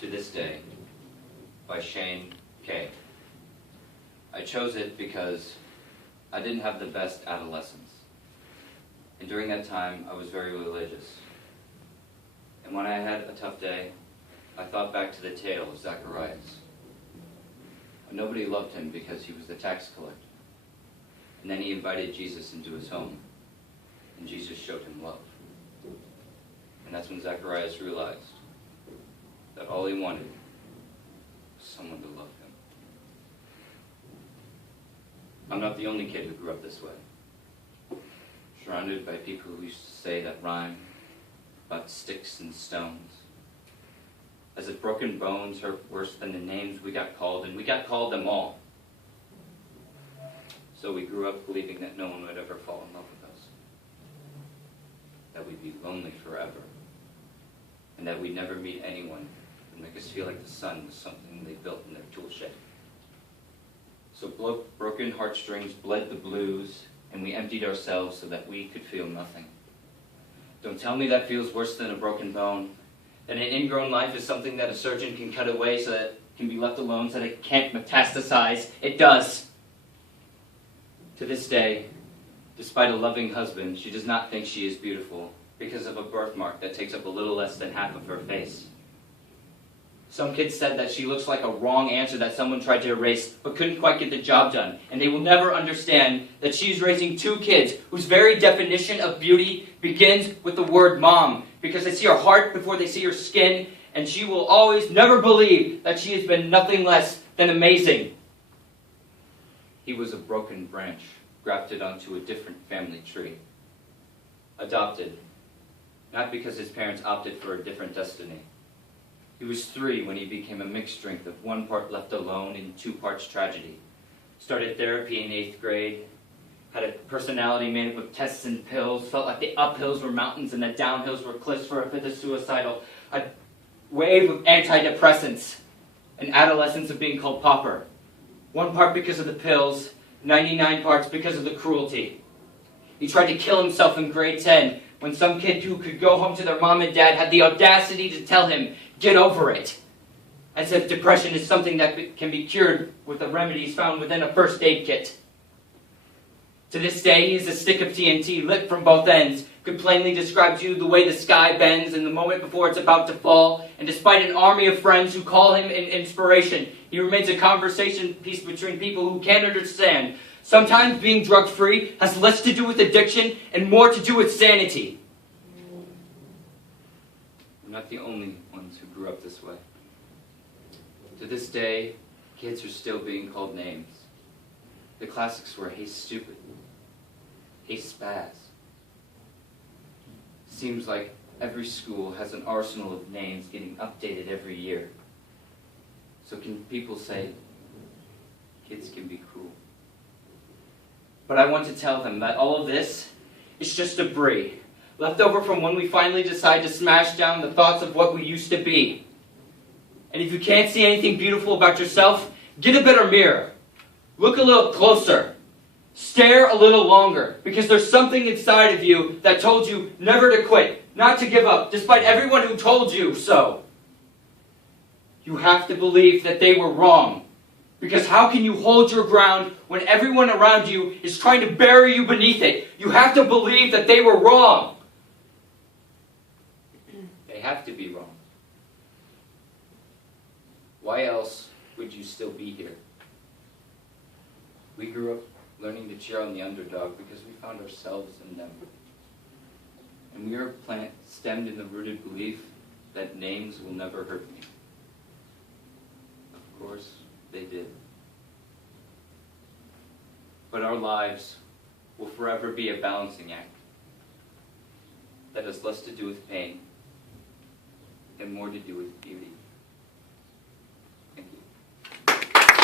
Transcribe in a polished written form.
To This Day by Shane K. I chose it because I didn't have the best adolescence. And during that time, I was very religious. And when I had a tough day, I thought back to the tale of Zacharias. Nobody loved him because he was the tax collector. And then he invited Jesus into his home. And Jesus showed him love. And that's when Zacharias realized that all he wanted was someone to love him. I'm not the only kid who grew up this way. Surrounded by people who used to say that rhyme about sticks and stones. As if broken bones hurt worse than the names we got called, and we got called them all. So we grew up believing that no one would ever fall in love with us. That we'd be lonely forever. And that we'd never meet anyone who would make us feel like the sun was something they built in their tool shed. So broken heartstrings bled the blues, and we emptied ourselves so that we could feel nothing. Don't tell me that feels worse than a broken bone. That an ingrown life is something that a surgeon can cut away so that it can be left alone, so that it can't metastasize. It does. To this day, despite a loving husband, she does not think she is beautiful because of a birthmark that takes up a little less than half of her face. Some kids said that she looks like a wrong answer that someone tried to erase but couldn't quite get the job done. And they will never understand that she's raising two kids whose very definition of beauty begins with the word mom. Because they see her heart before they see her skin. And she will always never believe that she has been nothing less than amazing. He was a broken branch grafted onto a different family tree. Adopted. Not because his parents opted for a different destiny. He was 3 when he became a mixed strength of 1 part left alone and 2 parts tragedy. Started therapy in 8th grade. Had a personality made up of tests and pills. Felt like the uphills were mountains and the downhills were cliffs for a bit of suicidal. A wave of antidepressants. An adolescence of being called pauper. 1 part because of the pills, 99 parts because of the cruelty. He tried to kill himself in grade 10 when some kid who could go home to their mom and dad had the audacity to tell him, "Get over it." As if depression is something that can be cured with the remedies found within a first aid kit. To this day, he is a stick of TNT lit from both ends, could plainly describe to you the way the sky bends in the moment before it's about to fall, and despite an army of friends who call him an inspiration, he remains a conversation piece between people who can't understand. Sometimes being drug-free has less to do with addiction and more to do with sanity. We're not the only ones who grew up this way. To this day, kids are still being called names. The classics were "Hey Stupid," "Hey Spaz." Seems like every school has an arsenal of names getting updated every year. So can people say, kids can be cruel? But I want to tell them that all of this is just debris, left over from when we finally decide to smash down the thoughts of what we used to be. And if you can't see anything beautiful about yourself, get a better mirror. Look a little closer. Stare a little longer, because there's something inside of you that told you never to quit, not to give up, despite everyone who told you so. You have to believe that they were wrong. Because how can you hold your ground when everyone around you is trying to bury you beneath it? You have to believe that they were wrong. They have to be wrong. Why else would you still be here? We grew up learning to cheer on the underdog because we found ourselves in them. And we are a plant stemmed in the rooted belief that names will never hurt me. Of course, they did. But our lives will forever be a balancing act that has less to do with pain and more to do with beauty.